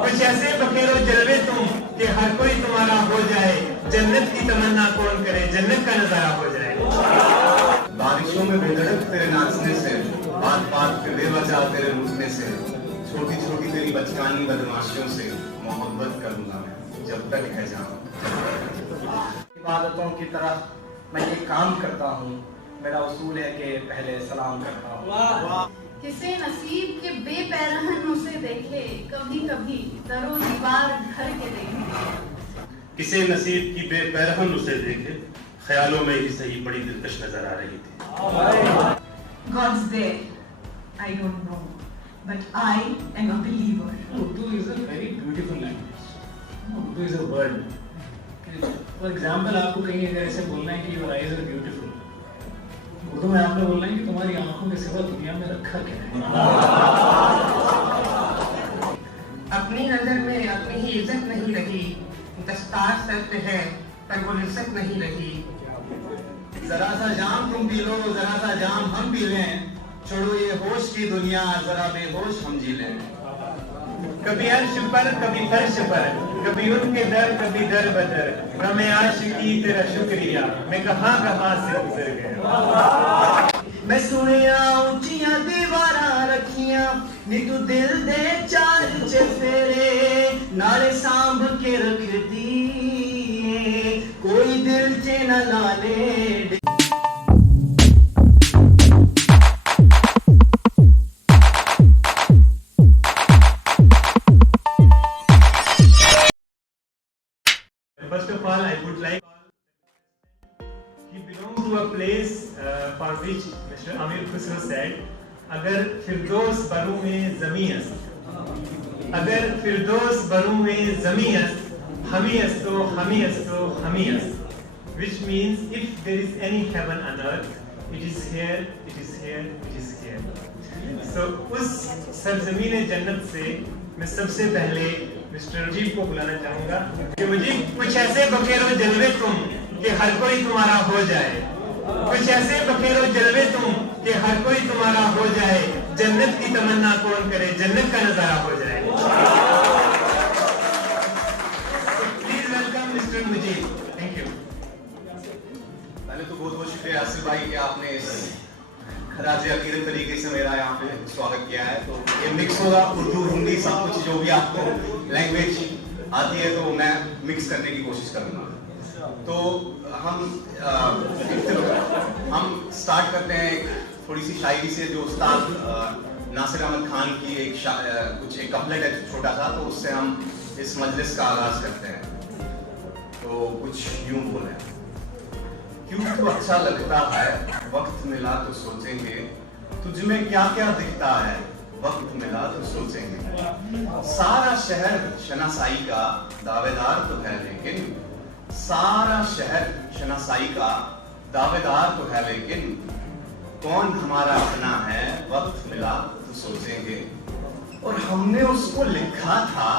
कुछ ऐसे बखेरो जलवे तुम कि हर कोई तुम्हारा हो जाए, जन्नत की तमन्ना कौन करे, जन्नत का नजारा हो जाए। बारिशों में बेधड़क तेरे नाचने से, बात बात पे बेवजह तेरे रूठने से, छोटी छोटी तेरी बचकानी बदमाशियों से मोहब्बत करूंगा मैं जब तक है जान। इबादतों की तरह मैं ये काम करता हूँ, मेरा उसूल है कि पहले सलाम करता हूँ। किसे नसीब के बेपैरहन उसे देखे, कभी कभी दरो दीवार धर के देखे। किसे नसीब की बेपैरहन उसे देखे, ख्यालों में ही सही बड़ी दिलकश नजर आ रही थी। God's there. I don't know, but I am a believer. Urdu is a very beautiful language. Urdu is a word. For example, आपको कहीं अगर ऐसे बोलना है कि your eyes are beautiful, Urdu में आपने बोलना है कि तुम्हारी आंखों के सिवा दुनिया में रखा क्या है। अपनी नजर में अपनी ही इज्जत नहीं रही, दस्तार सर पे है पर वो इज्जत नहीं रही। जरा सा जाम तुम पी लो, जरा सा जाम हम पी लें, छोड़ो ये होश की दुनिया, जरा बेहोश हम जी लें। कभी अर्श पर कभी फर्श पर, कभी उनके दर कभी दर बदर, मैं आशिकी तेरा शुक्रिया, मैं कहां कहां से गुजर गया। मैं सुनिया ऊंचियां दीवारां रखियां, नी तू दिल दे चार चफेरे, नाले सांभ के रख दी, कोई दिल च न लाले। First of all, I would like he belongs to a place for which Mr. Amir Khusro said, अगर फिरदौस बरू में ज़मीयस, अगर फिरदौस बरू में ज़मीयस, हमीयस तो हमीयस तो हमीयस, which means if there is any heaven on earth, it is here, it is here, it is here. So उस सरजमीन जन्नत से मैं सबसे पहले मिस्टर मुजीब को बुलाना चाहूंगा कि मुजीब, कुछ ऐसे बखेरो जलवे तुम कि हर कोई तुम्हारा हो जाए, कुछ ऐसे बखेरो जलवे तुम कि हर कोई तुम्हारा हो जाए, जन्नत की तमन्ना कौन करे, जन्नत का नजारा हो जाए। Please welcome mister Mujib. Thank you. पहले तो बहुत बहुत शुक्रिया आसिफ भाई कि आपने इस खराज अकीदत तरीके से मेरा यहाँ पे स्वागत किया है। तो ये मिक्स होगा, उर्दू हिंदी सब कुछ जो भी आपको लैंग्वेज आती है तो मैं मिक्स करने की कोशिश करूँगा। तो हम स्टार्ट करते हैं थोड़ी सी शायरी से, जो उस्ताद नासिर अहमद खान की एक कपलेट है छोटा सा, तो उससे हम इस मजलिस का आगाज करते हैं। तो कुछ यूं बोले, क्यों तो अच्छा लगता है, वक्त मिला तो सोचेंगे, तुझ में क्या क्या दिखता है, वक्त मिला तो सोचेंगे। सारा शहर शनासाई का दावेदार तो है, लेकिन सारा शहर शनासाई का दावेदार तो है, लेकिन कौन हमारा अपना है, वक्त मिला तो सोचेंगे। और हमने उसको लिखा था,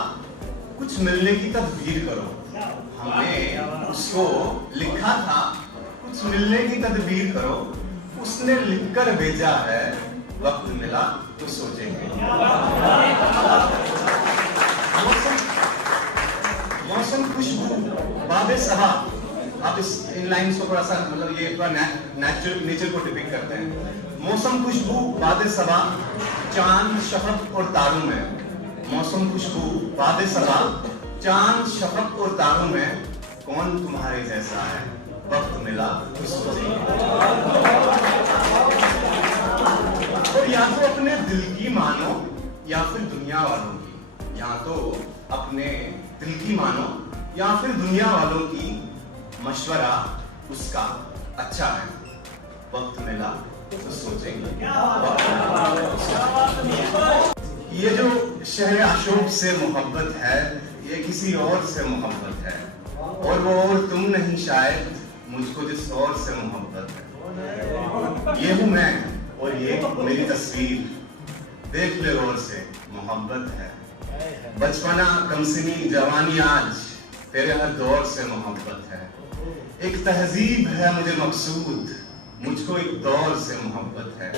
कुछ मिलने की तदबीर करो। हमने उसको लिखा था, कुछ मिलने की तदबीर करो, उसने लिखकर भेजा है, वक्त मिला तो सोचेंगे। मौसम खुशबू बाबे सबा, आप इन लाइन्स को थोड़ा सा मतलब ये थोड़ा नेचर को डिपिक्ट करते हैं। मौसम खुशबू बाबे सबा, चांद शफक और तारों में। मौसम खुशबू बाबे सबा, चांद शफक और तारों में, कौन तुम्हारे जैसा है, वक्त मिला तो सोचेंगे। और या तो अपने दिल की मानो या फिर दुनिया वालों की, या तो अपने दिल की मानो या फिर दुनिया वालों की, मशवरा उसका अच्छा है, वक्त मिला तो सोचेंगे। ये जो शहर अशोक से मोहब्बत है, ये किसी और से मोहब्बत है, और वो और तुम नहीं शायद, मुझको जिस और से मोहब्बत है। ये हूँ मैं और ये मेरी तस्वीर, देख ले गौर से, मोहब्बत है। बचपना कमसिनी जवानी आज, तेरे हर दौर से मोहब्बत है। एक तहजीब है मुझे मकसूद, मुझको एक दौर से मोहब्बत है।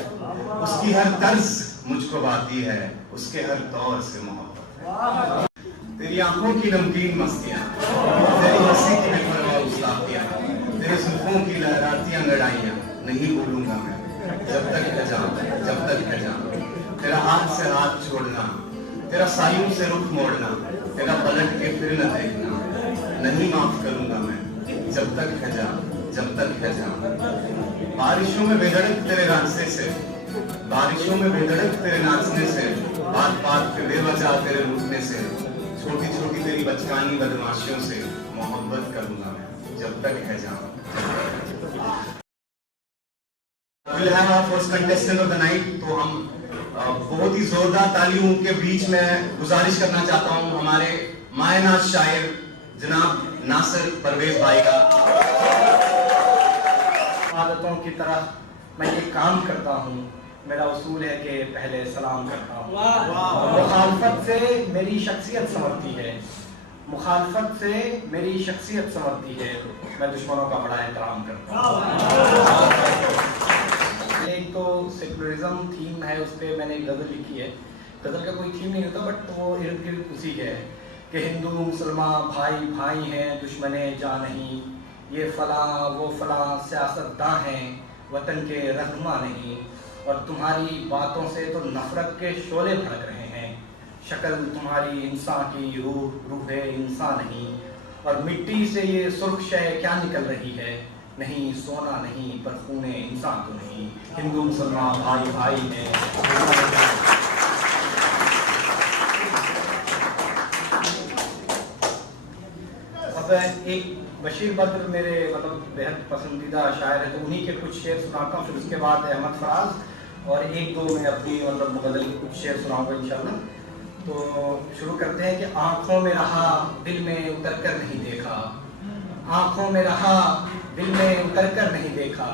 उसकी हर तर्ज मुझको बाती है, उसके हर दौर से मोहब्बत है। तेरी आंखों की नमकीन मस्तियां, तेरी हंसी की बेपरवाह गुस्ताखियां, तेरे जुल्फों की लहराती अंगड़ाइयां नहीं भूलूंगा मैं जब तक है जान, जब तक है जान। तेरा हाथ से हाथ छोड़ना, तेरा सायों से रुख मोड़ना, तेरा पलट के फिर न देखना नहीं माफ करूंगा मैं जब तक है जान, जब तक है जान। बारिशों में बेधड़क तेरे रास्ते से, बारिशों में बेधड़क तेरे नाचने से, बात बात पे बेवजह तेरे लूटने से, छोटी छोटी तेरी बचकानी बदमाशियों से मोहब्बत करूंगा मैं जब तक है जान। We'll have our first contestant of the night. तो हम बहुत ही जोरदार तालियों के बीच में गुजारिश करना चाहता हूं हमारे मायनाज शायर जनाब नासिर परवेज भाई का। आदतों की तरह मैं ये काम करता हूँ, मेरा उसूल है कि पहले सलाम करता हूँ। मुखालफत से मेरी शख्सियत संवरती है, मुखालफत से मेरी शख्सियत संवरती है, मैं दुश्मनों का बड़ा एहतराम करता हूँ। एक तो सेकुलरिज्म थीम है, उस पर मैंने एक गज़ल लिखी है। गज़ल का कोई थीम नहीं होता, बट वो इर्द गिर्द उसी के है कि हिंदू मुसलमान भाई भाई हैं, दुश्मने जा नहीं, ये फलां वो फलां सियासतदां हैं, वतन के रहनुमा नहीं, और तुम्हारी बातों से तो नफरत के शोले भड़क रहे हैं। शक्ल तुम्हारी इंसान की, रूह इंसान नहीं, और मिट्टी से ये सुर्ख शय क्या निकल रही है, नहीं सोना नहीं पर खूने इंसान तो नहीं। हिंदू मुसलमान भाई भाई हैं। अब एक बशीर बद्र मेरे मतलब बेहद पसंदीदा शायर है, तो उन्हीं के कुछ शेर सुनाता हूँ, फिर उसके बाद अहमद फराज और एक दो मैं अपनी मतलब गज़ल के कुछ शेर सुनाऊंगा इंशाल्लाह। तो शुरू करते हैं कि आँखों में रहा दिल में उतर कर नहीं देखा, आँखों में रहा दिल में उतर कर नहीं देखा,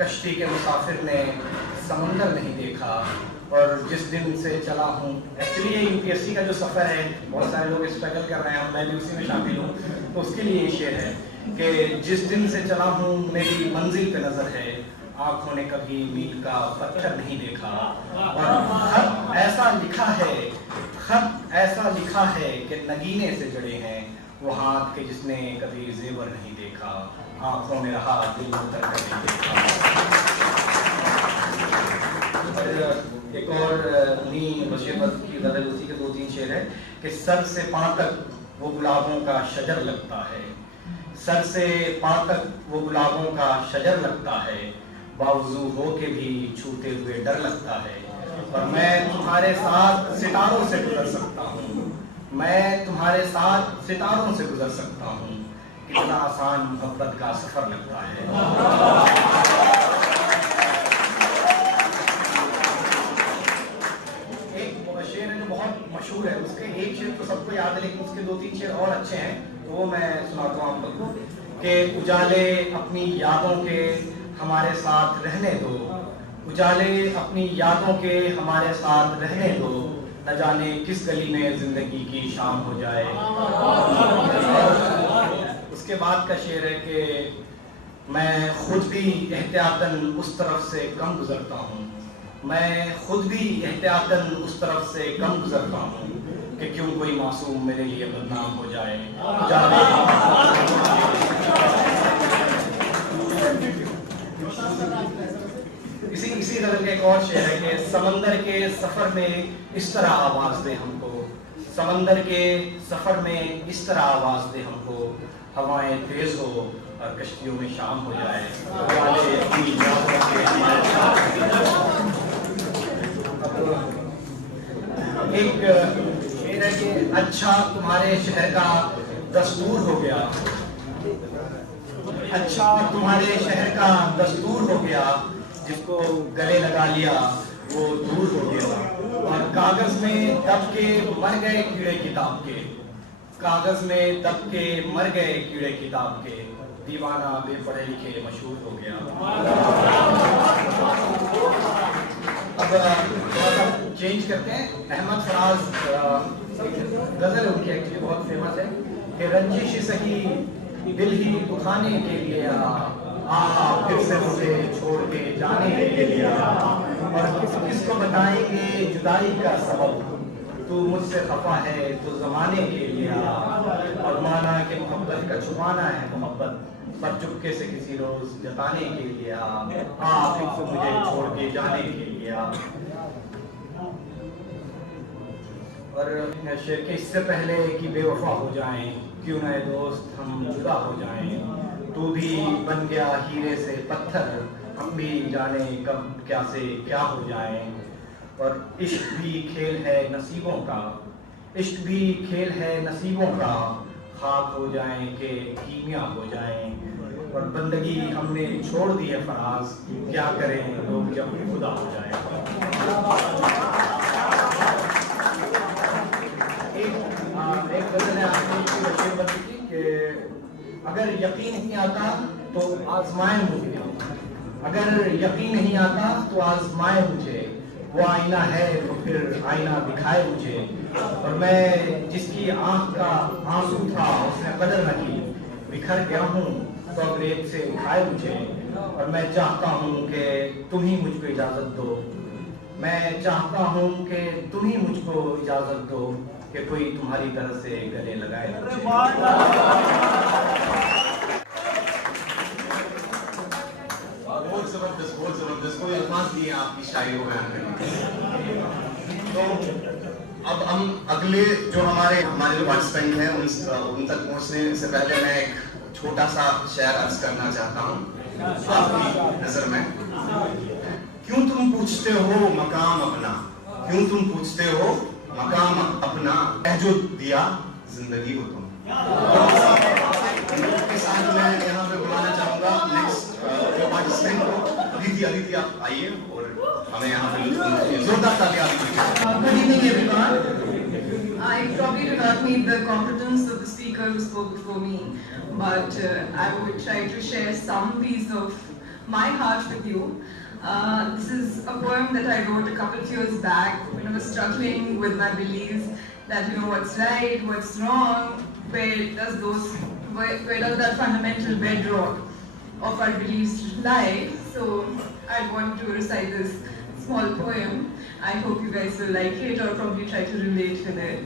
कश्ती के मुसाफिर ने समंदर नहीं देखा, और जिस दिन से चला हूँ। एक्चुअली ये यूपीएससी का जो सफ़र है, बहुत सारे लोग स्ट्रगल कर रहे हैं, मैं भी उसी में शामिल हूँ, तो उसके लिए ये शेर है कि जिस दिन से चला हूँ मेरी मंजिल पे नज़र है, आँखों ने कभी मील का पत्थर नहीं देखा, और खत ऐसा लिखा है, खत ऐसा लिखा है कि नगीने से जड़े हैं, वो हाथ के जिसने कभी जेवर नहीं देखा, आँखों में रहा दिल उतर कर नहीं देखा। एक और उन्हीं बशीर बद्र की गज़ल, उसी के दो तीन शेर है कि सर से पाँव तक वो गुलाबों का शजर लगता है, सर से पाँव तक वो गुलाबों का शजर लगता है, बावजू हो के भी छूते हुए डर लगता है, और मैं तुम्हारे साथ सितारों से गुजर सकता हूँ, मैं तुम्हारे साथ सितारों से गुजर सकता हूँ, कितना आसान मोहब्बत का सफर लगता है। एक शेर है जो बहुत मशहूर है, उसके एक शेर तो सबको याद है, लेकिन उसके दो तीन शेर और अच्छे हैं, वो मैं सुनाता हूँ आप लोग को कि उजाले अपनी यादों के हमारे साथ रहने दो, उजाले अपनी यादों के हमारे साथ रहने दो, न जाने किस गली में जिंदगी की शाम हो जाए। उसके बाद का शेर है कि मैं खुद भी एहतियातन उस तरफ से कम गुजरता हूँ, मैं खुद भी एहतियातन उस तरफ से कम गुजरता हूँ कि क्यों कोई मासूम मेरे लिए बदनाम हो जाए। इसी गज़ल के एक और शेर है कि समंदर के सफर में इस तरह आवाज दे हमको, समंदर के सफर में इस तरह आवाज दे हमको, हवाएं तेज हो और कश्तियों में शाम हो जाए। एक शेर है कि अच्छा तुम्हारे शहर का दस्तूर हो गया, अच्छा तुम्हारे शहर का दस्तूर हो गया, जिसको गले लगा लिया वो दूर हो गया, और कागज में दब के मर गए कीड़े किताब के, कागज में दब के मर गए कीड़े किताब के, दीवाना बेपढ़े लिखे मशहूर हो गया। अब चेंज करते हैं, अहमद फराज गजल उनकी एक्चुअली बहुत फेमस है कि रंजिश सही दिल ही दुखाने के लिए फिर से उसे छोड़ के जाने के लिए, और किसको बताएंगे जुदाई का सबब, तू मुझसे खफा है तो जमाने के लिए आ, और माना कि मोहब्बत का छुपाना है मोहब्बत, पर चुपके से किसी रोज जताने के लिए आ फिर तो मुझे छोड़ के जाने के लिए आ। और शेर के इससे पहले कि बेवफा हो जाएं, क्यों नए दोस्त हम जुदा हो जाएं, तू भी बन गया हीरे से पत्थर, हम भी जाने कब क्या से क्या हो जाएं। और इश्क भी खेल है नसीबों का, इश्क भी खेल है नसीबों का, खाक हो जाएं कि कीमिया हो जाएं। और बंदगी हमने छोड़ दी है फराज, क्या करें लोग जब खुदा हो जाए। एक गजल है आपने बशीर बंदी की कि अगर यकीन नहीं आता तो आजमाए मुझे, अगर यकीन नहीं आता तो आजमाए मुझे, वो आईना है तो फिर आईना दिखाए मुझे। और मैं जिसकी आंख का आंसू था उसने कदर न की, बिखर गया हूँ तो अब रेत से उठाए मुझे। और मैं चाहता हूँ कि तुम ही मुझको इजाजत दो, मैं चाहता हूँ कि तुम ही मुझको इजाजत दो कि कोई तुम्हारी तरह से गले लगाए मुझे। बहुत जबरदस्त कोई अल्फाज नहीं है आपकी शायरी को बयान करने। तो अब हम अगले जो हमारे जो पार्टिसिपेंट हैं उन तक पहुंचने से पहले मैं एक छोटा सा शेर अर्ज करना चाहता हूँ आपकी नजर में। क्यों तुम पूछते हो मकाम अपना, क्यों तुम पूछते हो मकाम अपना, जो दिया जिंदगी को तुम। के साथ मैं यहाँ पे बुलाना चाहूंगा नेक्स्ट जो पार्टिसिपेंट को, अदिति आप आइए और हमें यहाँ पे जोरदार तालियां दीजिए। Good evening, everyone. I probably do not need the competence of the speaker who spoke before me, but I would try to share some piece of my heart with you. This is a poem that I wrote a couple of years back when I was struggling with my beliefs that, you know, what's right, what's wrong, where does that fundamental bedrock of our beliefs lie. So I want to recite this small poem. I hope you guys will like it or probably try to relate with it.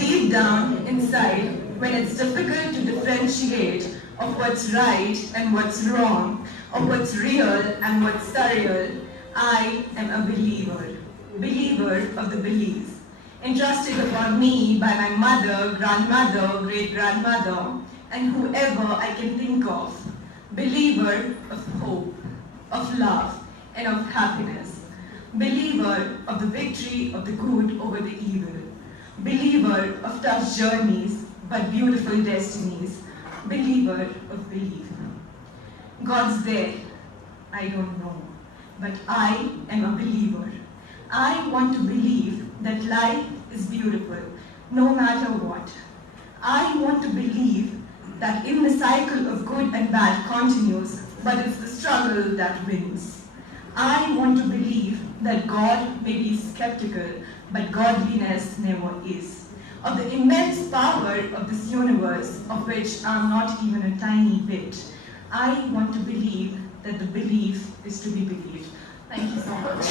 Deep down inside, when it's difficult to differentiate of what's right and what's wrong, of what's real and what's surreal, I am a believer of the beliefs, entrusted upon me by my mother, grandmother, great-grandmother, and whoever I can think of. Believer of hope, of love, and of happiness. Believer of the victory of the good over the evil. Believer of tough journeys, but beautiful destinies. Believer of belief. God's there, I don't know, but I am a believer. I want to believe that life is beautiful, no matter what. I want to believe that in the cycle of good and bad continues, but it's the struggle that wins. I want to believe that God may be skeptical, but godliness never is. Of the immense power of this universe, of which I'm not even a tiny bit. I want to believe that the belief is to be believed. Thank you so much.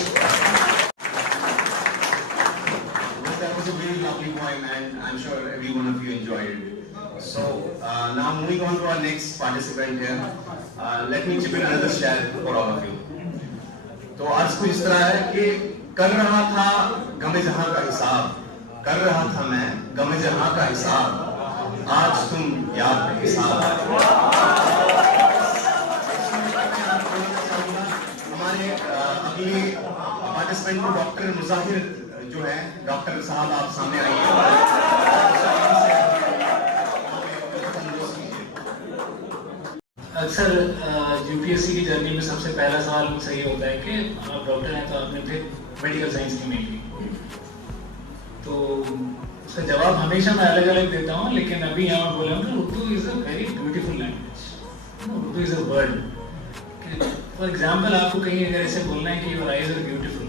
That was a very lovely poem and I'm sure every one of you enjoyed it. So now moving on to our next participant here. Let me chip in another share for all of you. तो अर्ज कुछ इस तरह है कि कर रहा था गमे जहां का हिसाब, कर रहा था मैं गमे जहां का हिसाब, आज तुम याद हिसाब। हमारे अगले पार्टिसिपेंट को डॉक्टर मुजाहिर जो है, डॉक्टर साहब आप सामने आइए। अक्सर यूपीएससी की जर्नी में सबसे पहला सवाल मुझसे ये होता है कि आप डॉक्टर हैं तो आपने फिर मेडिकल साइंस क्यों नहीं की। तो उसका जवाब हमेशा मैं अलग अलग देता हूँ, लेकिन अभी यहाँ बोला हूँ कि Urdu is a very beautiful language. Urdu is a word. For example आपको कहीं अगर ऐसे बोलना है कि your eyes are beautiful,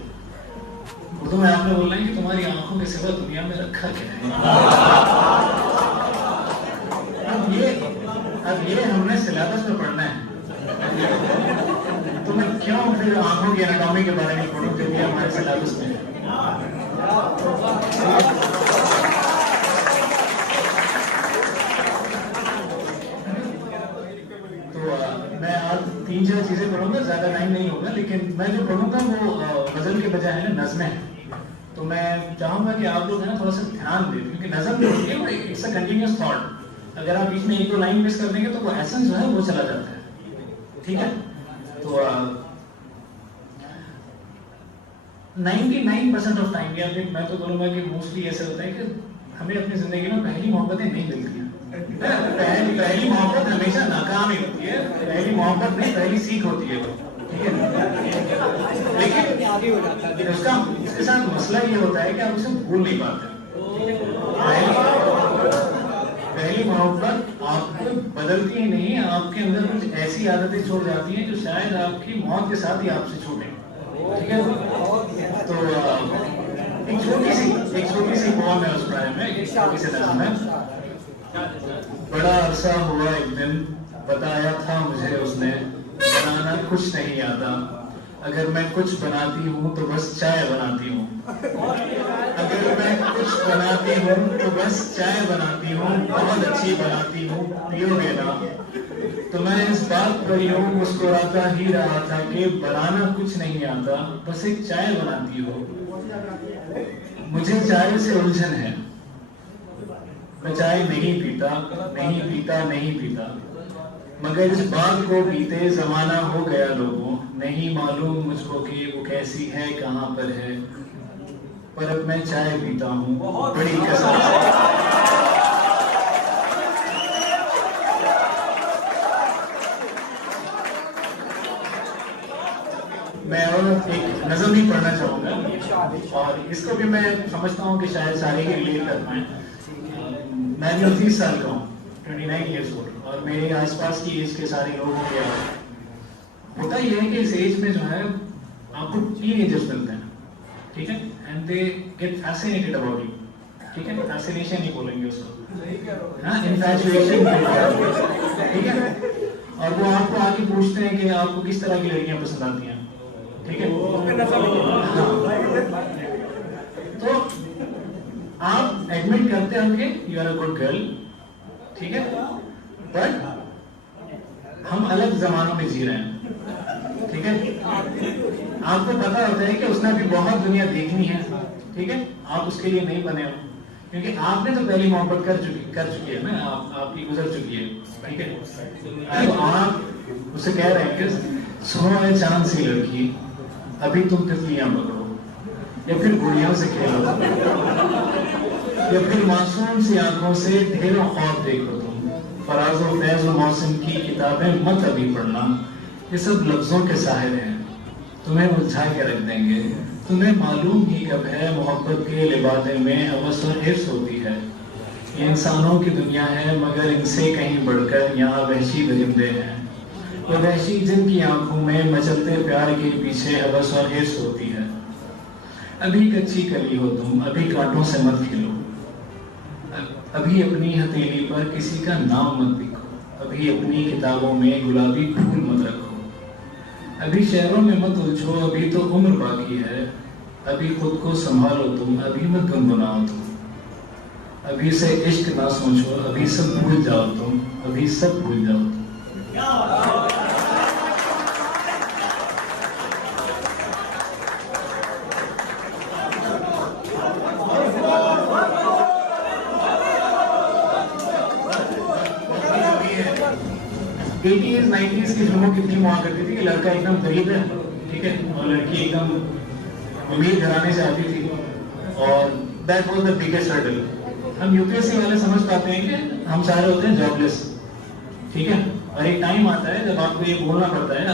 Urdu में आपने बोलना है कि तुम्हारी आंखों के सिवा दुनिया में रखा क्या है। अब ये हमने सिलेबस में पढ़ना है। तो मैं क्यों फिर आंखों की एनाटॉमी के बारे में पढ़ूं जो कि हमारे सिलेबस में है? तो मैं आज 3-4 चीजें पढ़ूंगा, ज्यादा टाइम नहीं होगा, लेकिन मैं जो पढ़ूंगा वो गजल के बजाय है ना नज़्में हैं। तो मैं चाहूंगा कि आप लोग है ना थोड़ा सा ध्यान दें, क्योंकि नज़म जो होती है वो इट्स अ कंटिन्यूअस थॉट। अगर आप बीच में 1-2 लाइन मिस कर देंगे तो वो एसेंस जो है वो चला जाता है, ठीक है? तो 99% ऑफ टाइम, या फिर मैं तो बोलूंगा कि मोस्टली ऐसा होता है कि हमें अपनी जिंदगी में पहली मोहब्बतें नहीं मिलती हैं। पहली मोहब्बत हमेशा नाकाम ही होती है, पहली मोहब्बत नहीं, पहली सीख होती है, ठीक है? लेकिन उसके साथ मसला ये होता है कि आप उसे भूल नहीं पाते। पहली मोहब्बत आपको बदलती ही नहीं, आपके अंदर कुछ ऐसी आदतें छोड़ जाती हैं जो शायद आपकी मौत के साथ ही आपसे छूटे, ठीक है? तो एक छोटी सी पोएम है उस प्राइम में, एक छोटी सी नज़्म है। बड़ा अरसा हुआ एक दिन, बताया था मुझे उसने, बनाना कुछ नहीं आता, अगर मैं कुछ बनाती हूँ तो बस चाय बनाती हूँ। अगर मैं कुछ बनाती हूँ तो बस चाय बनाती हूँ, बहुत अच्छी बनाती हूँ, पियोगे ना? तो मैं इस बात पर यूं मुस्कुराता ही रहा था कि बनाना कुछ नहीं आता, बस एक चाय बनाती हो। मुझे चाय से उलझन है, मैं चाय नहीं पीता, नहीं पीता, नहीं पीता, मगर इस बात को पीते जमाना हो गया लोगों, नहीं मालूम मुझको कि वो कैसी है, कहाँ पर है, पर अब मैं चाय पीता हूँ बड़ी कसम से। मैं और एक नज़म ही पढ़ना चाहूँगा, और इसको भी मैं समझता हूँ कि शायद सारे ही रिलेट कर पाएँ। मैं 30 साल का हूँ, 29 ईयर्स ओल्ड, और मेरे आसपास की एज के सारे लोग होंगे। होता यह है कि इस एज में जो है आपको टीनेजर्स मिलते हैं, ठीक है? And they get fascinated about you, ठीक है? फैसिनेशन ही बोलेंगे उसको, हाँ, इन्फैचुएशन, ठीक है? और वो आपको आके पूछते हैं कि आपको किस तरह की लड़कियां पसंद आती हैं, ठीक है? तो आप एडमिट करते हैं कि you are a good girl, ठीक है? बट हम अलग जमानों में जी रहे हैं, ठीक है? आपको पता होता है कि उसने भी बहुत दुनिया देखनी है, ठीक है? आप उसके लिए नहीं बने हो, क्योंकि आपने तो पहली मोहब्बत कर चुकी है ना, आपकी गुजर चुकी है, ठीक है? तो आप उसे कह रहे हैं कि सुनो है चांद सी लड़की, अभी तुम तितलियां पकड़ो, या फिर गुड़ियों से खेलो, या फिर मासूम सी आंखों से ढेरों ख्वाब देखो तुम, फराज और फैज और मौसम की किताबें मत अभी पढ़ना, ये सब लफ्जों के साहिर हैं, तुम्हें उलझा के रख देंगे, तुम्हें मालूम ही कब है मोहब्बत के लिबादे में हवस और हिर्स होती है। ये इंसानों की दुनिया है, मगर इनसे कहीं बढ़कर यहाँ वहशी दरिंदे हैं, वो वहशी जिनकी आंखों में मचलते प्यार के पीछे हवस और हिर्स होती है। अभी कच्ची कली हो तुम, अभी कांटों से मत खेलो, अभी अपनी हथेली पर किसी का नाम मत लिखो, अभी अपनी किताबों में गुलाबी फूल मत रखो, अभी शहरों में मत उलझो, अभी तो उम्र बाकी है, अभी खुद को संभालो तुम, अभी मत गुनगुनाओ तुम, अभी से इश्क ना सोचो, अभी सब भूल जाओ तुम, अभी सब भूल जाओ तुम। एटीज़ 90s की फिल्मों की थीम हुआ करती थी कि लड़का एकदम गरीब है, ठीक है, और लड़की एकदम अमीर घराने से आती थी, और that was the biggest hurdle. हम यूपीएससी वाले समझ पाते हैं कि हम सारे होते हैं जॉबलेस, ठीक है, और एक टाइम आता है जब आपको ये बोलना पड़ता है,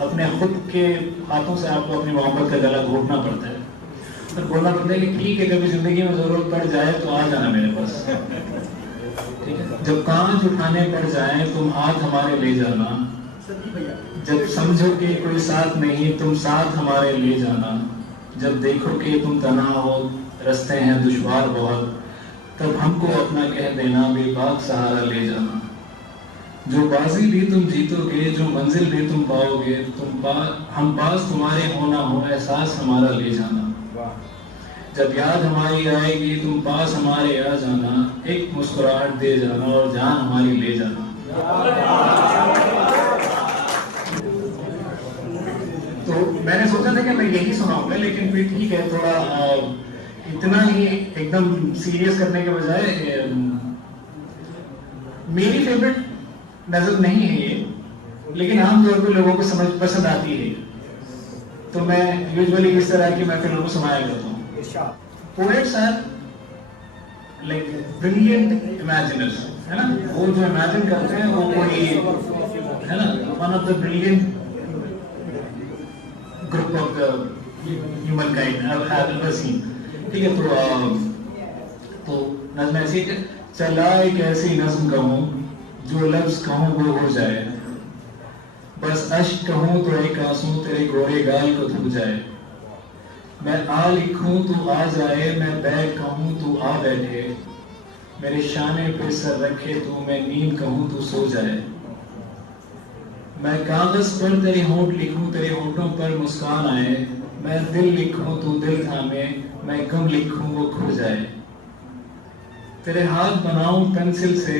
अपने खुद के हाथों से आपको अपनी मोहब्बत का गला घोटना पड़ता है, और बोलना पड़ता है कि ठीक है, कभी जिंदगी में जरूरत पड़ जाए तो आ जाना मेरे पास, ठीक है? जब कांच उठाने पड़ जाए तुम हाथ हमारे ले जाना, जब समझो कि कोई साथ नहीं तुम साथ हमारे ले जाना, जब देखो कि तुम तन्हा हो रास्ते हैं दुश्वार बहुत, तब हमको अपना कह देना बेबाक सहारा ले जाना, जो बाजी भी तुम जीतोगे, जो मंजिल भी तुम पाओगे, हम पास तुम्हारे होना हो, एहसास हमारा ले जाना। जब याद हमारी आएगी तुम पास हमारे आ जाना, एक मुस्कुराहट दे जाना और जान हमारी ले जाना। तो मैंने सोचा था कि मैं यही सुनाऊंगा, लेकिन फिर ठीक है, थोड़ा इतना ही एकदम सीरियस करने के बजाय मेरी फेवरेट नज़म नहीं है ये, लेकिन आमतौर पर लोगों को समझ पसंद आती है, तो मैं यूजुअली इस तरह की महफिलों को सुनाया करता हूँ। Poets are like brilliant imaginers, है ना? वो जो imagine करते हैं वो कोई, है ना, one of the brilliant group of the humankind I've ever seen। ठीक है, तो नज़्म ऐसी है, चला एक ऐसी नज़्म कहूँ जो लफ्ज़ कहूँ वो हो जाए, बस अश्क कहूँ तो एक आंसू तेरे गोरे गाल को धुल जाए। मैं आ लिखूं तू आ जाए, मैं बैठ कहूँ तू आ बैठे, मेरे शाने पे सर रखे तू, मैं नींद कहूँ तू सो जाए। मैं कागज पर तेरे होंठ लिखूं तेरे होंठों पर मुस्कान आए, मैं दिल लिखूं तू दिल थामे, मैं गम लिखूं वो खो जाए। तेरे हाथ बनाऊं पेंसिल से,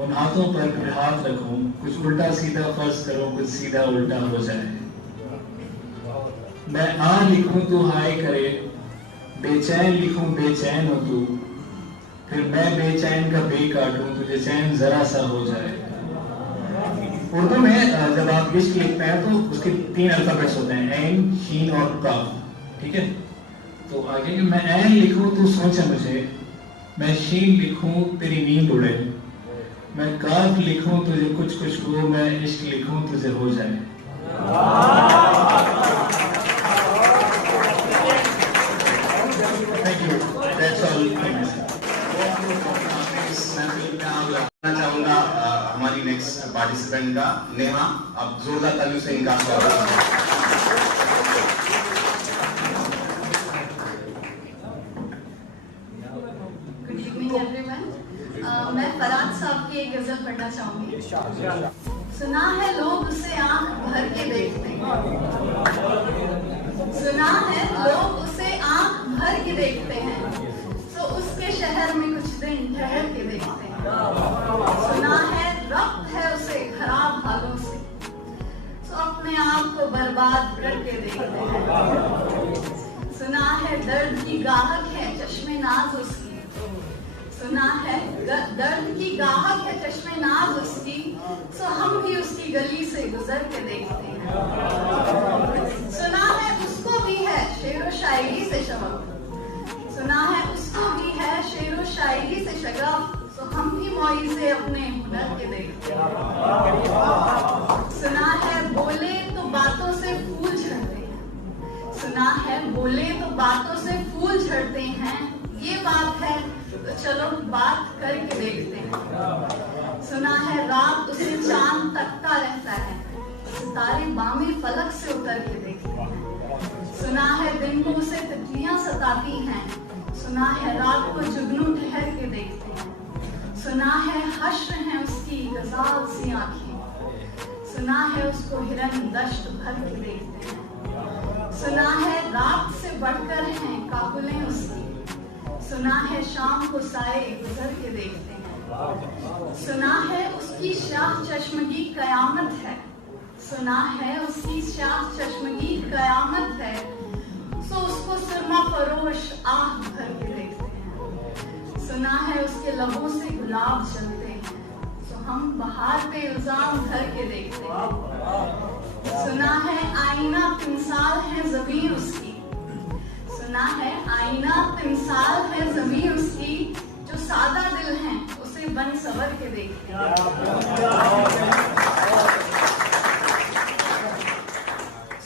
उन हाथों पर फिर हाथ रखूं, कुछ उल्टा सीधा फर्ज करूं, कुछ सीधा उल्टा हो जाए। मैं आ लिखूं तू हाय करे, बेचैन लिखूं बेचैन हो तू, फिर मैं बेचैन का बे काटूं, तुझे चैन जरा सा हो जाए। उर्दू में जब आप इश्क लिखते हैं तो उसके 3 अल्फाबेट्स होते हैं, ऐन, शीन और काफ। ठीक है, तो आगे मैं ऐन लिखूं तू सोचे मुझे, मैं शीन लिखूं तेरी नींद उड़े, मैं काफ लिखूं तुझे कुछ कुछ हो, मैं इश्क लिखूं तुझे हो जाए। Thank you. That's all. मैं चाहूंगा हमारी नेक्स्ट पार्टिसिपेंट का, नेहा, अब जोरदार तालियों से इनका स्वागत। Good evening everyone. मैं फराद साहब की एक गजल पढ़ना चाहूंगी। सुना है लोग उसे आंख भर के देखते हैं, सुना है लोग उसे आंख भर के देखते हैं, तो उसके शहर में कुछ दिन ठहर के देखते हैं। सुना है रब्त है उसे खराब हालों से, तो अपने आप को बर्बाद करके देखते हैं। सुना है दर्द की गाहक है चश्मे नाज उसकी, सुना है दर्द की गाहक है चश्मे नाज उसकी, तो हम भी उसकी गली से गुजर के देखते हैं। सुना है उसको भी है शेरो शायरी से शगफ, सुना है उसको भी है शेरो शायरी से शगफ, तो हम भी मुइज़े अपने हुनर के देखते हैं। सुना है बोले तो बातों से फूल झड़ते हैं, सुना है बोले तो बातों से फूल झड़ते हैं, ये बात है तो चलो बात करके देखते हैं। सुना है रात उसे चांद तकता रहता है, सितारे बामे फलक से उतर के देखते हैं। सुना है दिन को उसे तितलियां सताती हैं, सुना है रात को जुगनू ठहर के देखते हैं। सुना है हश्र है उसकी गजाल सी आंखें, सुना है उसको हिरन दश्त भर के देखते हैं। सुना है रात से बढ़कर हैं काबुलें उसकी, सुना है शाम को साए गुजर के देखते हैं। सुना है उसकी शाह चश्मगी कयामत है, सुना है उसकी शाह चश्मगी कयामत है, तो उसको सुरमा फरोश आह भर के देखते हैं। सुना है उसके लबों से गुलाब जलते हैं, तो हम बहार पे इल्जाम भर के देखते हैं। सुना है आईना तिमसाल है ज़मीर उसकी, सुना है आईना तिमसाल है ज़मीर उसकी, जो सादा दिल है उसे बन सवर के देखते हैं।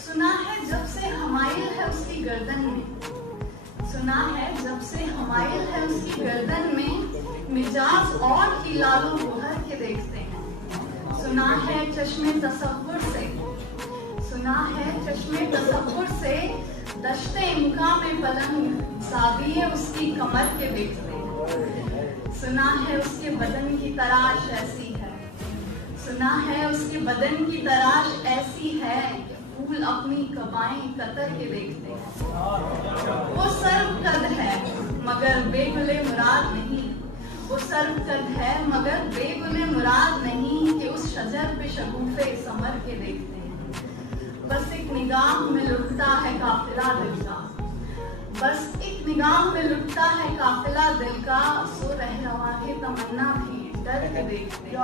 सुना है जब से हमाइल है उसकी गर्दन में, सुना है जब से हमाइल है उसकी गर्दन में, मिजाज और की लालो भर के देखते हैं। सुना है चश्मे तसव्वुर से, सुना है चश्मे तसव्वुर से, दश्ते इम्का में पलंग सादिए उसकी कमर के देखते हैं। सुना है उसके बदन की तराश ऐसी है, सुना है उसके बदन की तराश ऐसी है कि फूल अपनी कबाएं कतर के देखते हैं। वो सर्वकद है मगर बेगुले मुराद नहीं, वो सर्वकद है मगर बेगुले मुराद नहीं कि उस शजर पे शगुफे समर के देखते हैं। बस एक निगाह में लुटता है काफिला दिल का, बस एक निगाह में लुटता है काफिला दिल का, सो रह रवा है तमन्ना भी डर के देखते हैं।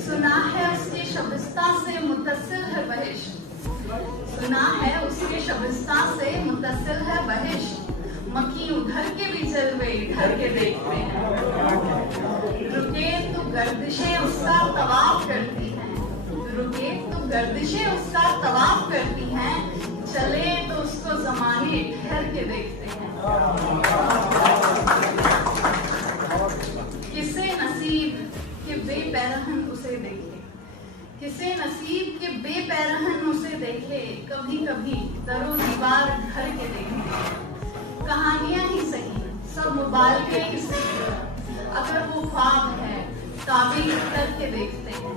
सुना है उसके शबिस्ता से मुत्तसिल है बहिश्त, सुना है उसके शबिस्ता से मुत्तसिल है बहिश्त, मक्खी उधर के भी जलवे इधर के देखते हैं। रुके तो गर्दिशें उसका तवाफ करती हैं, रुके तो गर्दिशें उसका तवाफ करती हैं, चले तो उसको जमाने ठहर के देखते हैं। किसे नसीब के बेपैरहन उसे देखे, किसे नसीब के बेपैरहन उसे देखे, कभी कभी दरो दीवार घर के देखे। कहानियां ही सही सब मुबालके ही सही, अगर वो ख्वाब है ताबीर करके देखते हैं।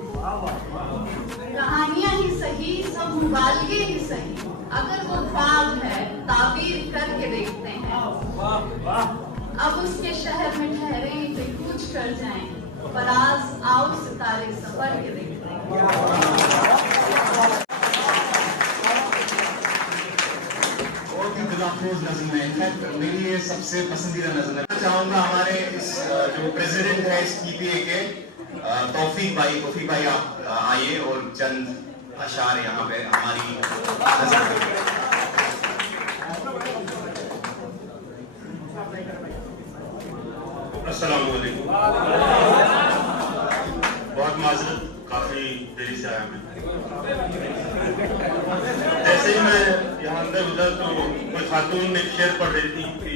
कहानियां ही सही सब मुबालके ही सही, अगर वो ख्वाब है ताबीर करके देखते हैं। अब उसके शहर में ठहरे थे कूच कर जाएं, फराज आओ सितारे सफर के देखते हैं। बहुत ही दिलाफरोज नज़्म है, इनफैक्ट मेरी ये सबसे पसंदीदा नज़्म है। चाहूँगा हमारे इस जो प्रेसिडेंट है इस PPA के तौफीक भाई आप आइए और चंद अशार यहाँ पे हमारी नज़र करिए। अस्सलाम वालेकुम। बहुत माजरत, काफी देरी से आया मैं। जैसे ही मैं यहाँ अंदर उधर तो कोई खातून एक शेर पढ़ रही थी कि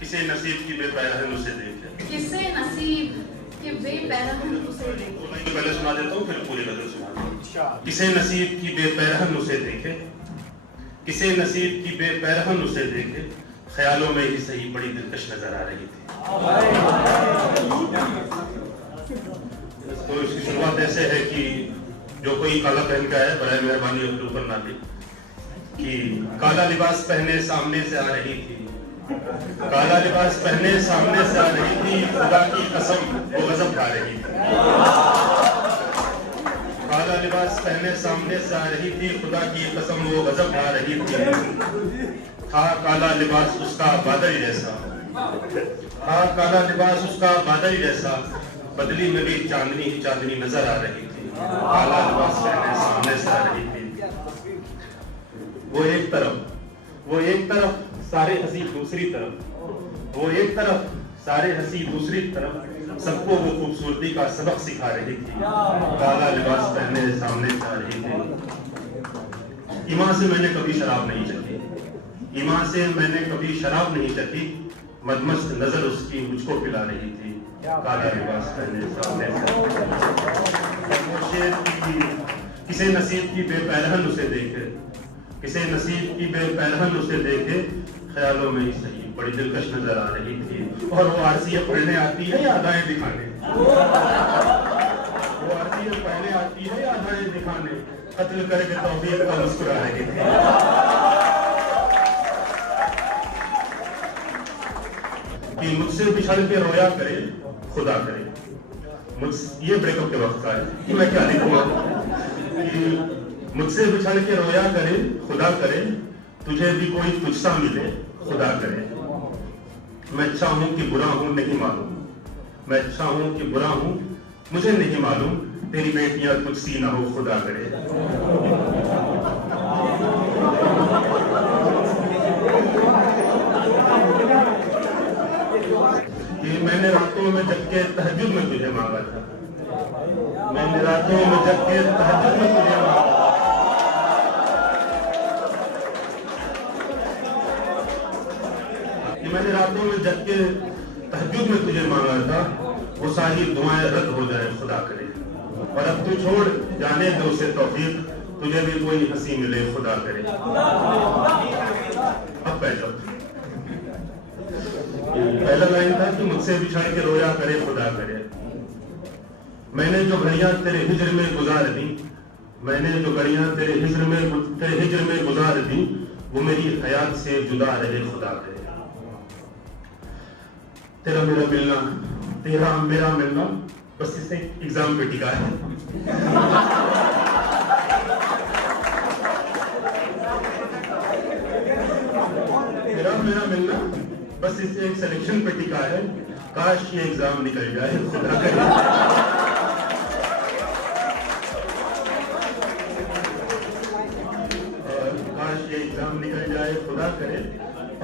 किसे नसीब की बेपैरहन उसे देखे, किसे नसीब के बेपैरहन उसे देखे। मैं पहले सुना देता हूँ फिर पूरी गजल सुना देता हूँ। किसे नसीब की बेपैरहन उसे देखे, किसे नसीब की बेपैरहन उसे देखे, ख्यालों में ही सही बड़ी दिलकश नजर आ रही थी। तो इसकी शुरुआत ऐसे है कि जो कोई काला पहन का है बराए मेहरबानी अपने ऊपर ना दे, कि काला लिबास पहने सामने से आ रही थी, काला लिबास पहने सामने से आ रही थी, खुदा की कसम वो गजब खा रही थी। काला लिबास पहने सामने से आ रही थी, खुदा की कसम वो गजब खा रही थी। था काला लिबास उसका बादल जैसा, था काला लिबास उसका बादल जैसा, बदली में भी चांदनी ही चांदनी नजर आ रही थी। काला लिबास पहने सामने से आ रही थी। वो एक तरफ सारे हंसी दूसरी तरफ, वो एक तरफ सारे हंसी दूसरी तरफ, सबको वो खूबसूरती का सबक सिखा रही थी। काला लिबास पहने सामने से आ रही थी। ईमान से मैंने कभी शराब नहीं चखी, ईमान से मैंने कभी शराब नहीं चखी, मदमस्त नजर उसकी मुझको पिला रही थी। काला लिबास पहने सामने से। किसे नसीब की बेपैरहन उसे देखे, किसे नसीब की बेपैरहन उसे देखे, ख्यालों में ही सही बड़ी दिलकश नजर आ रही थी। और वो आरसीए पढ़ने आती है या अदाएं दिखाने, वो आरसीए पढ़ने आती है या अदाएं दिखाने, कत्ल करके तौफीक का मुस्कुरा रही थी। कि मुझसे बिछड़ के रोया करे खुदा करे, ये ब्रेकअप के वक्त का है कि मैं क्या लिखूंगा, कि मुझसे बिछड़ के रोया करे खुदा करे, तुझे भी कोई तुझसा मिले खुदा करे। मैं अच्छा हूं कि बुरा हूं नहीं मालूम, मैं अच्छा हूं कि बुरा हूं मुझे नहीं मालूम, तेरी बेटियां तुझसी ना हो खुदा करे। कि मैंने रातों में जग के तहज्जुद में तुझे मांगा था, मैंने रातों में जग के तहज्जुद में तुझे मांगा था। कि मैंने रातों में जग के तहज्जुद में तुझे मांगा था, वो सारी दुआएं रद्द हो जाए खुदा करे। और अब तू छोड़ जाने दे उसे तौफीक, तुझे भी कोई हंसी मिले खुदा करे। अब बैठो। पहला लाइन था कि मुझसे बिछड़ के रोया करे खुदा करे। मैंने जो घड़ियां तेरे हिज्र में गुजार दी, मैंने जो घड़ियां तेरे हिज्र में गुजार दी, वो मेरी हयात से जुदा रहे खुदा करे। तेरा मेरा मिलना, तेरा मेरा मिलना, बस इससे एग्जाम पे टिका है। तेरा मेरा मिलना बस इससे एक सिलेक्शन पे टिका है। काश ये एग्जाम निकल जाए खुदा करे। काश ये एग्जाम निकल जाए खुदा करे।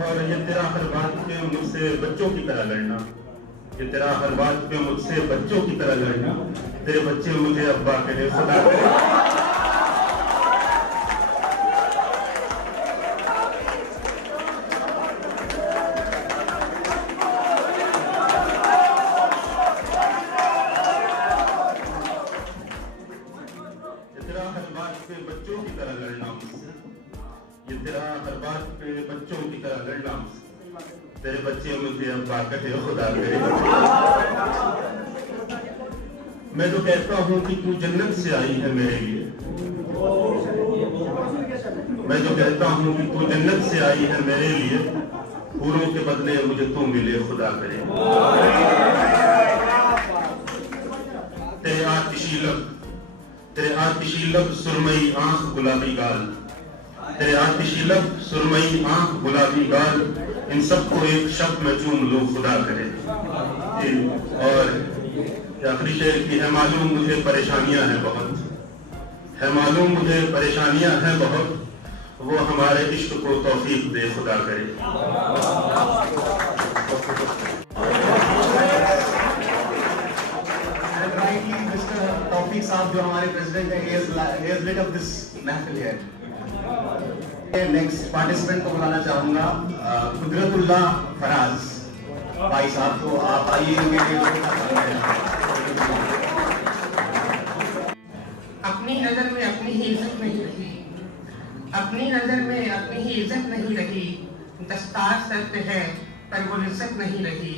और ये तेरा हर बात पे मुझसे बच्चों की तरह लड़ना, ये तेरा हर बात पे मुझसे बच्चों की तरह लड़ना, तेरे बच्चे मुझे अब्बा करे खुदा करे। ये तेरा हर बात पे बच्चों की तरह लड़ना मुझसे, ये तेरा हर बात पे बच्चों की तरह लड़ना मुझसे, तेरे बच्चे मुझे अब्बा कहे खुदा करे। मैं तो कहता हूँ कि तू जन्नत से आई है मेरे लिए, मैं जो कहता हूँ कि तू जन्नत से आई है मेरे लिए, पूरों के बदले मुझे तू मिले खुदा करे। तेरे आतिशी लब सुरमई आंख गुलाबी गाल, तेरे आतिशी लब सुरमई आंख गुलाबी गाल, इन सबको एक शब्द में चूम लूं खुदा करे। और आखिरी शेर की है मालूम मुझे परेशानियां हैं बहुत, है मालूम मुझे परेशानियां हैं बहुत, वो हमारे इश्क को तौफीक दे खुदा करे। तौफीक साहब जो हमारे प्रेसिडेंट है, he has lit up this महफिल है। नेक्स्ट पार्टिसिपेंट को बुलाना चाहूंगा कुदरतुल्लाह फराज भाई साहब, तो आप आइए। अपनी नजर में अपनी ही इज्जत नहीं रही, अपनी नजर में अपनी ही इज्जत नहीं रही, दस्तार सर पे है पर वो इज्जत नहीं रही,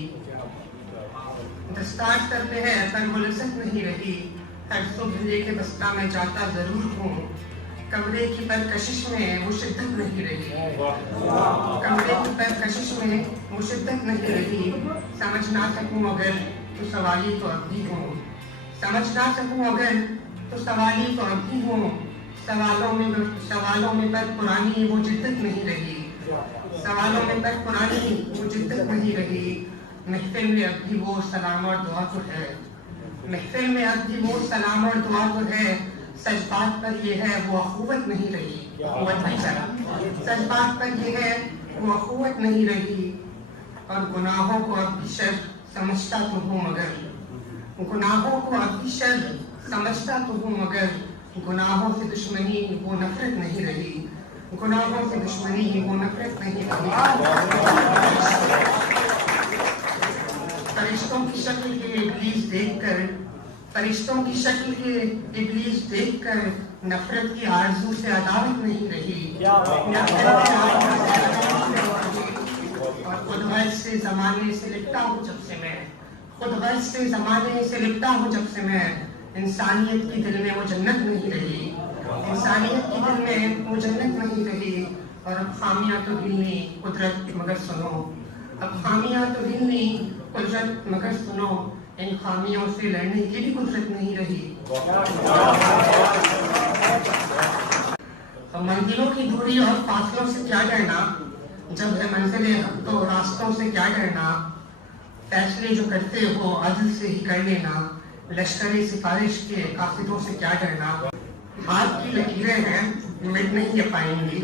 दस्तार सर पे है पर वो इज्जत नहीं रही। हर सुबह लेके बस्ता में जाता जरूर हूँ, कमरे की पर कशिश में वो शिद्दत नहीं रही, कमरे की पर कशिश में वो शिद्दत नहीं रही। समझ ना सकूं अगर तो सवाली तो अब भी हूँ, समझ ना सकूं अगर तो सवाली तो अब भी हूँ। सवालों में पर पुरानी वो जिद्दत नहीं रही, सवालों में पर पुरानी वो जिद्दत नहीं रही। महफिल में अब भी वो सलाम और दुआ तो है, महफिल में अब भी वो सलाम और दुआ तो है। सच बात पर ये है वो अखुवत नहीं रही, सच बात पर ये है वो अखुवत नहीं रही। और गुनाहों को अब भी शर समझता तो हूँ मगर, गुनाहों को अब भी शर समझता तो हूँ मगर, गुनाहों से दुश्मनी वो नफरत नहीं रही, गुनाहों से दुश्मनी वो नफरत नहीं रही। फरिश्तों की शक्ल के इब्लीस देखकर, फरिश्तों की शक्ल के इब्लीस देखकर, नफरत की आरज़ू से अदावत नहीं रही, और खुद गर्ज से ज़माने से लिपटा हूँ जब से मैं, खुद गर्ज से ज़माने से लिपटा हूँ जब से मैं। इंसानियत की दिल में वो जन्नत नहीं रही, इंसानियत की दिल में वो जन्नत नहीं रही। और अब खामियां तो गिननी कुदरत मगर सुनो, अब खामियां तो गिननी कुदरत मगर सुनो, इन खामियों से लड़ने की भी कुदरत नहीं रही। मंजिलों की दूरी और फासलों से क्या डरना, जब है मंजिलें तो रास्तों से क्या डरना। फैसले जो करते हो अदल से ही कर लेना, लश्करी सिफारिश के काफिलों से क्या डरना। हाथ की लकीरें हैं मिट नहीं पाएंगी,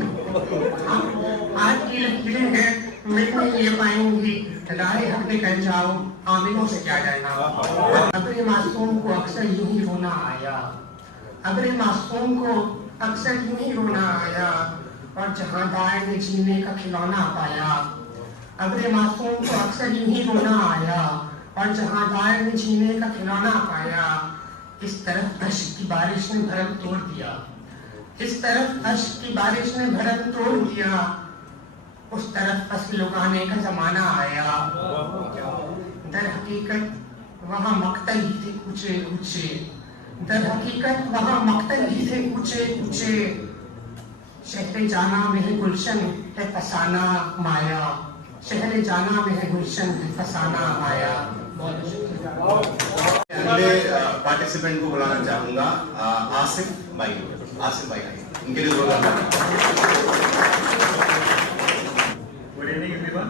हाथ की लकीरें हैं मिट नहीं पाएंगी। राह हक में कर जाओ आमिलों से क्या डरना। अबरे मासूम को अक्सर यूं ही रोना आया, अबरे मासूम को अक्सर यूं ही रोना आया, और जहां दार ने जीने का खिलौना पाया। अबरे मासूम को अक्सर यूं ही रोना आया, और जहां दार ने जीने का खिलौना पाया। इस तरफ अश्क की बारिश ने भरम तोड़ दिया, इस तरफ अश्क की बारिश ने भरम तोड़ दिया। उस तरफ फसल उगाने का जमाना आया। दर हकीकत वहाँ मक्तल ही थे ऊंचे ऊंचे, दर हकीकत वहाँ मक्तल ही थे ऊंचे ऊंचे। शहरे जाना में है गुलशन है फसाना माया, शहरे जाना में है गुलशन है फसाना माया। अगले पार्टिसिपेंट को बुलाना चाहूंगा, आसिफ भाई। आसिफ भाई उनके लिए बोला। Good evening everyone.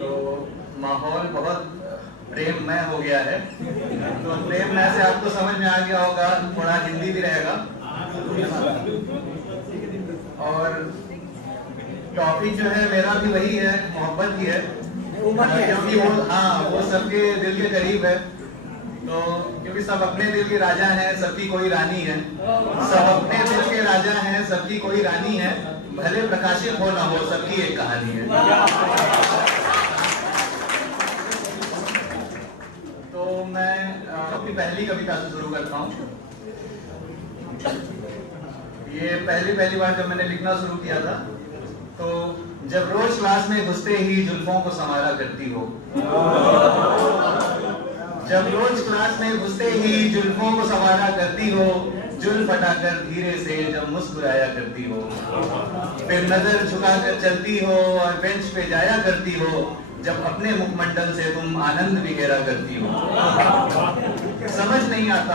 तो माहौल बहुत प्रेममय हो गया है, तो प्रेममय से आपको समझ में आ गया होगा, थोड़ा हिंदी भी रहेगा। और टॉपिक जो है मेरा भी वही है, मोहब्बत ही है, क्योंकि वो सबके दिल के करीब है। तो क्योंकि सब अपने दिल के राजा हैं, सबकी कोई रानी है। सब अपने दिल के राजा हैं, सबकी कोई रानी है। भले प्रकाशित हो ना हो, सबकी एक कहानी है। तो मैं अपनी पहली कविता से शुरू करता हूँ। ये पहली बार जब मैंने लिखना शुरू किया था, तो जब रोज क्लास में घुसते ही जुल्फों को संवारा करती हो, जब रोज क्लास में घुसते ही जुल्फों को संवारा करती हो, जुल्फ हटाकर धीरे से जब मुस्कुराया करती हो, फिर नजर झुकाकर चलती हो और बेंच पे जाया करती हो, जब अपने मुखमंडल से तुम आनंद बिखेरा करती हो। समझ नहीं आता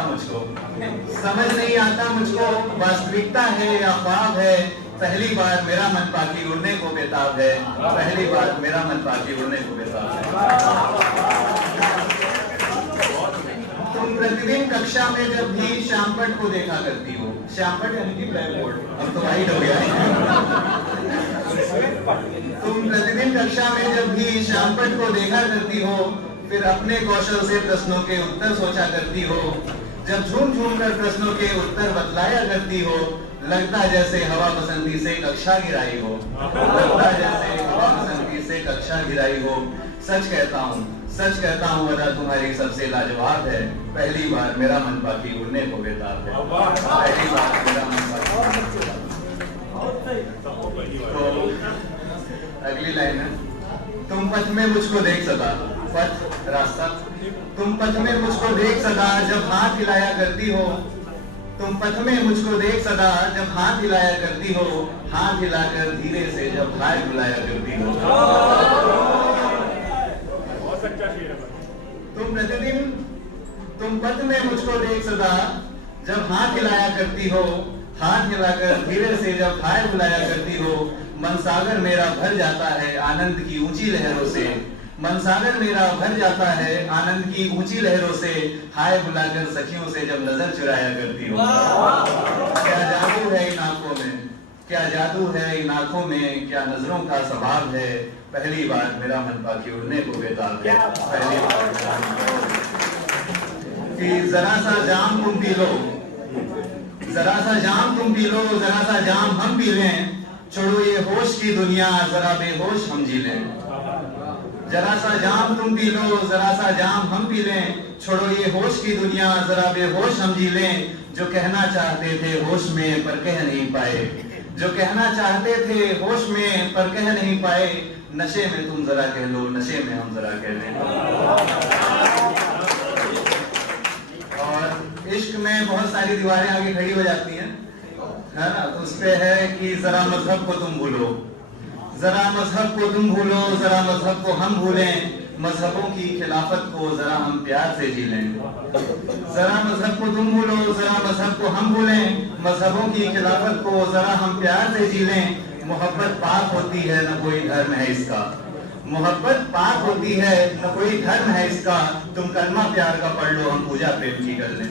मुझको वास्तविकता है या ख्वाब है। पहली बार मेरा मन पाखी उड़ने को बेताब है, पहली बार मेरा मन पाखी उड़ने को बेताब है। तुम प्रतिदिन कक्षा में जब भी श्यामपट को देखा करती हो, श्यामपट यानी कि ब्लैक बोर्ड, अब तो वाइट हो गया है। तुम प्रतिदिन कक्षा में जब भी श्यामपट को देखा करती हो, फिर अपने कौशल से प्रश्नों के उत्तर सोचा करती हो, जब झूम झूम कर प्रश्नों के उत्तर बतलाया करती हो, लगता जैसे हवा बसंती से कक्षा गिराई हो, लगता जैसे हवा बसंती से कक्षा गिराई हो। सच कहता हूँ वजह तुम्हारी सबसे लाजवाब है, पहली बार मेरा मन पाखी उड़ने को बेताब है, पहली बार मेरा मन पाखी। तो अगली लाइन है, तुम पथ में मुझको देख सदा, पथ रास्ता, तुम पथ में मुझको देख सदा जब हाथ हिलाया करती हो, तुम पथ में मुझको देख सदा जब हाथ हिलाया करती हो, हाथ हिलाकर धीरे से जब हाय बुलाया करती हो। तुम पथ में मुझको देख सदा जब हाथ हिलाया करती हो, हाथ हिलाकर धीरे से जब हाय बुलाया करती हो, मन सागर मेरा भर जाता है आनंद की ऊंची लहरों से, मन सागर मेरा भर जाता है आनंद की ऊंची लहरों से, हाय बुलाकर सखियों से जब नजर चुराया करती हो। क्या जादू है इन आंखों में, क्या जादू है इन आंखों में, क्या नजरों का स्वभाव है, पहली बार मेरा मन पाखी उड़ने को बेताब है, पहली बार। कि जरा सा जाम तुम पी लो, जरा सा जाम तुम पी लो, जरा सा जाम हम पी लें, छोड़ो ये होश की दुनिया जरा बेहोश हम जी लें। जरा सा जाम तुम पी लो, जरा सा जाम हम पी लें, छोड़ो ये होश की दुनिया जरा बेहोश हम जी लें। जो कहना चाहते थे होश में पर कह नहीं पाए, जो कहना चाहते थे होश में पर कह नहीं पाए, नशे में तुम जरा कह लो, नशे में हम जरा कह लें। और इश्क में बहुत सारी दीवारें आगे खड़ी हो जाती हैं, है ना, तो उस पे है कि जरा मजहब को तुम भूलो, जरा मजहब को तुम भूलो, जरा मजहब को हम भूलें, मजहबों की खिलाफत को जरा हम प्यार से जी लें। जरा मजहब को तुम भूलो, जरा मजहब को हम भूलें, मजहबों की खिलाफत को जरा हम प्यार से जी लें। मोहब्बत पाक होती है न कोई धर्म है इसका, मोहब्बत पाक होती है न कोई धर्म है इसका, तुम कलमा प्यार का पढ़ लो, हम पूजा प्रेम की कर लें।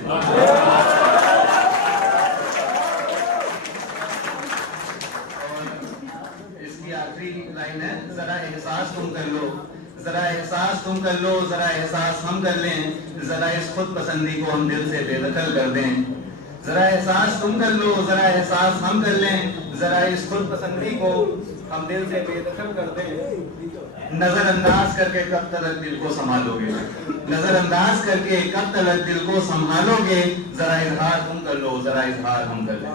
आखिरी लाइन है, जरा एहसास तुम कर लो, जरा एहसास तुम कर लो, जरा एहसास हम कर लें, जरा इस खुद पसंदी को हम दिल से बेदखल कर दें। जरा एहसास तुम कर लो, जरा एहसास हम कर लें, जरा इस खुद पसंदी को हम दिल से बेदखल कर दें। नजरअंदाज करके कब तक दिल को संभालोगे, नजरअंदाज करके कब तक दिल को संभालोगे, जरा इजहार तुम कर लो, जरा इजहार हम कर लें।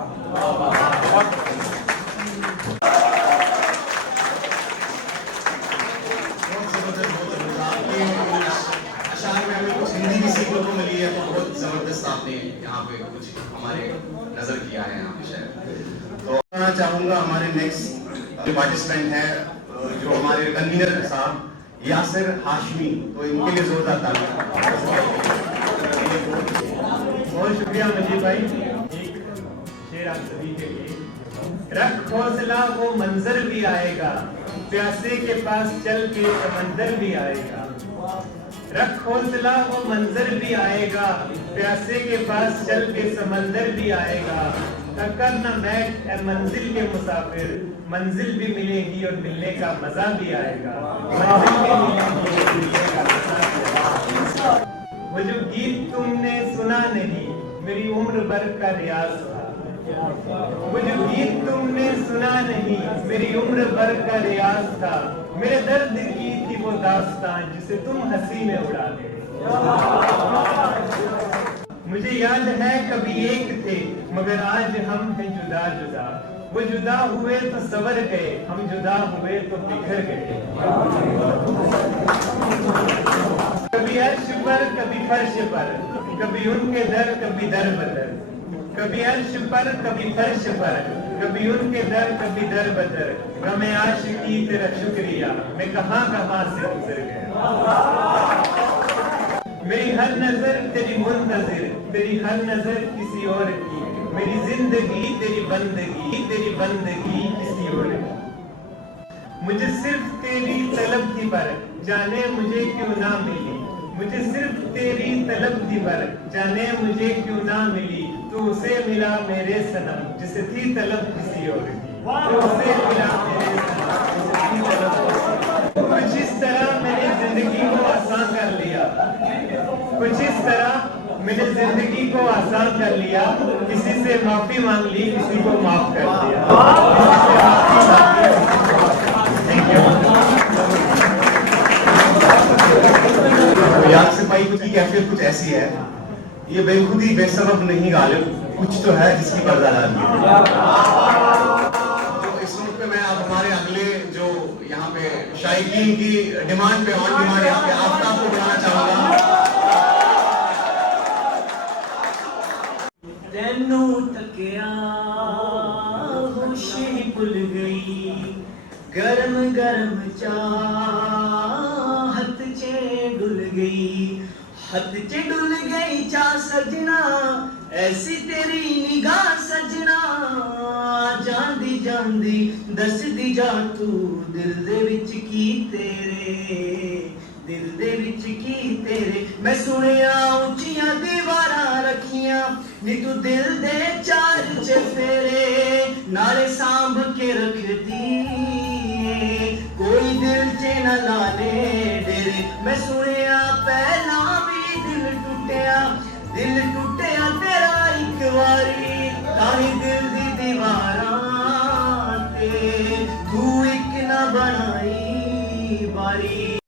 साहब ने यहाँ पे कुछ हमारे नजर किया है यहाँ पे शायद। तो कहना चाहूँगा हमारे नेक्स्ट जो पार्टिसिपेंट है जो हमारे कन्वीनर साहब यासिर हाशमी, तो इनके लिए जोरदार तालियां। बहुत शुक्रिया मजीद भाई। एक शेर आप सभी के लिए। रख हौसला वो मंजर भी आएगा, प्यासे के पास चल के समंदर भी आएगा। रख हौसला वो मंजर भी आएगा, प्यासे के पास चल के समंदर भी आएगा। थकर न बैठ ए मंजिल के मुसाफिर, मंजिल भी मिलेगी और मिलने का मजा भी आएगा। मंजिल भी मिलेगी और मिलने का मजा भी आएगा। वो जो गीत तुमने सुना नहीं, मेरी उम्र भर का रियाज था। वो जो गीत तुमने सुना नहीं, मेरी उम्र भर का रियाज था। मेरे दर्द की थी वो दास्तान जिसे तुम हंसी में उड़ा दे। मुझे याद है कभी एक थे मगर आज हम हैं जुदा जुदा। वो जुदा हुए तो सवर गए, हम जुदा हुए तो बिखर गए। कभी अर्श पर कभी फर्श पर, कभी उनके दर कभी दर बदर। कभी अर्श पर कभी फर्श पर, कभी उनके दर कभी दर बदर। गमे आशिकी तेरा शुक्रिया, मैं कहां कहां से गुजर गया। मेरी हर नजर तेरी मुंतजिर, तेरी हर नजर किसी और की। मेरी जिंदगी तेरी बंदगी किसी और की। मुझे सिर्फ तेरी तलब थी पर, जाने मुझे क्यों ना मिली। मुझे सिर्फ तेरी तलब थी पर, जाने मुझे क्यों ना मिली। तू उसे मिला मेरे सनम जिसे थी तलब किसी और की। तू उसे मिला मेरे सनम जिसे थी तलब किसी और की। कुछ इस तरह मैंने जिंदगी को आसान कर लिया। कुछ इस तरह मैंने जिंदगी को आसान कर लिया। किसी से माफी मांग ली, किसी को माफ कर दिया। यासिर भाई की कैफियत कुछ ऐसी है, ये बेखुदी बेसबब नहीं गालिब, कुछ तो है जिसकी पर्दा डाली है। तो इस नोट पे मैं अब हमारे अगले जो यहाँ पे शायकीन की डिमांड पे ऑन डिमांड यहाँ पे आफ्ताब को बुलाना चाहूंगा। तेनू तकिया होशी भुल गई, गरम गरम चाहत चे डुल गई। हद चे डुल गई चा सजना, ऐसी तेरी निगाह सजना। जांदी जांदी दस दी जा तू दिल दे विच की तेरे, दिल दे विच की तेरे। मैं सुनिया ऊंचियां दीवारां रखियां, नी तू दिल दे चार चफेरे नाले सांभ के रखदी। कोई दिल चे न लाले डेरे। मैं सुनिया पहला भी दिल टूटिया तेरा एक वारी। ताही दिल दी दीवारां ते तू एक न बनाई बारी।